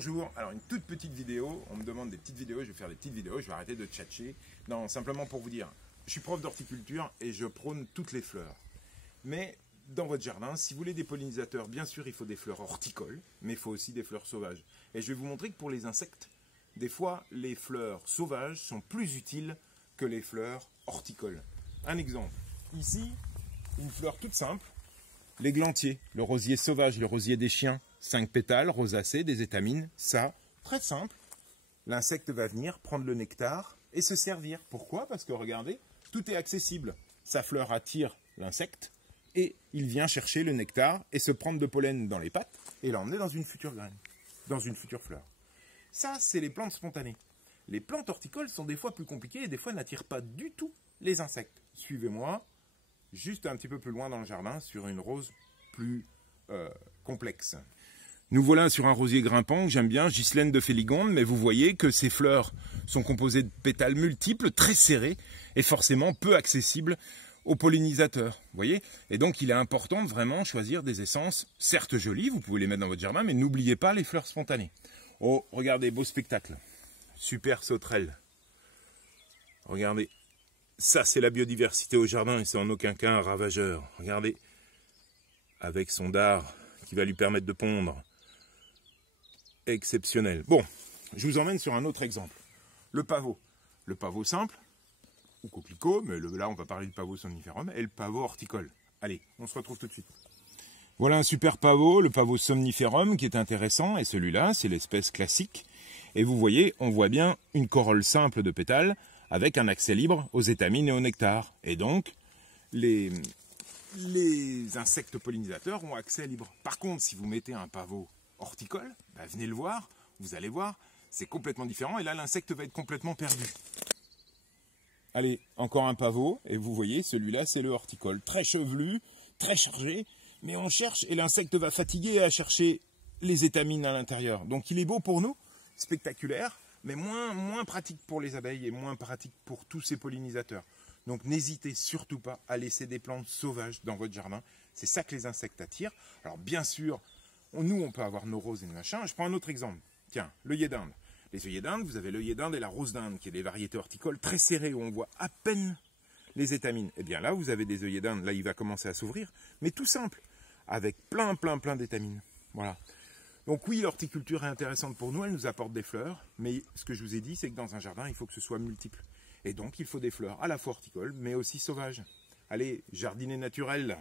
bonjour. Alors une toute petite vidéo, on me demande des petites vidéos, je vais faire des petites vidéos, je vais arrêter de tchatcher. Non, simplement pour vous dire, je suis prof d'horticulture et je prône toutes les fleurs. Mais dans votre jardin, si vous voulez des pollinisateurs, bien sûr il faut des fleurs horticoles, mais il faut aussi des fleurs sauvages. Et je vais vous montrer que pour les insectes, des fois les fleurs sauvages sont plus utiles que les fleurs horticoles. Un exemple, ici, une fleur toute simple, l'églantier, le rosier sauvage, le rosier des chiens, 5 pétales, rosacées, des étamines, ça, très simple. L'insecte va venir prendre le nectar et se servir. Pourquoi? Parce que regardez, tout est accessible. Sa fleur attire l'insecte et il vient chercher le nectar et se prendre de pollen dans les pattes et l'emmener dans une future graine, dans une future fleur. Ça, c'est les plantes spontanées. Les plantes horticoles sont des fois plus compliquées et des fois n'attirent pas du tout les insectes. Suivez-moi, juste un petit peu plus loin dans le jardin, sur une rose plus complexe. Nous voilà sur un rosier grimpant que j'aime bien, Ghislaine de Féligonde, mais vous voyez que ces fleurs sont composées de pétales multiples, très serrés, et forcément peu accessibles aux pollinisateurs. Vous voyez? Et donc il est important de vraiment choisir des essences, certes jolies, vous pouvez les mettre dans votre jardin, mais n'oubliez pas les fleurs spontanées. Oh, regardez, beau spectacle. Super sauterelle. Regardez. Ça, c'est la biodiversité au jardin et c'est en aucun cas un ravageur. Regardez. Avec son dard qui va lui permettre de pondre. Exceptionnel. Bon, je vous emmène sur un autre exemple. Le pavot. Le pavot simple, ou coquelicot, mais là on va parler du pavot somniferum, et le pavot horticole. Allez, on se retrouve tout de suite. Voilà un super pavot, le pavot somniferum, qui est intéressant, et celui-là, c'est l'espèce classique. Et vous voyez, on voit bien une corolle simple de pétales, avec un accès libre aux étamines et au nectar. Et donc, les insectes pollinisateurs ont accès libre. Par contre, si vous mettez un pavot horticole, bah venez le voir, vous allez voir, c'est complètement différent et là l'insecte va être complètement perdu. Allez, encore un pavot, et vous voyez, celui-là c'est le horticole, très chevelu, très chargé, mais on cherche et l'insecte va fatiguer à chercher les étamines à l'intérieur. Donc il est beau pour nous, spectaculaire, mais moins pratique pour les abeilles et moins pratique pour tous ces pollinisateurs. Donc n'hésitez surtout pas à laisser des plantes sauvages dans votre jardin, c'est ça que les insectes attirent. Alors bien sûr, nous, on peut avoir nos roses et nos machins. Je prends un autre exemple. Tiens, l'œillet d'Inde. Les œillets d'Inde, vous avez l'œillet d'Inde et la rose d'Inde, qui est des variétés horticoles très serrées, où on voit à peine les étamines. Eh bien là, vous avez des œillets d'Inde, là, il va commencer à s'ouvrir, mais tout simple, avec plein d'étamines. Voilà. Donc oui, l'horticulture est intéressante pour nous, elle nous apporte des fleurs, mais ce que je vous ai dit, c'est que dans un jardin, il faut que ce soit multiple. Et donc, il faut des fleurs à la fois horticoles, mais aussi sauvages. Allez, jardiner naturel.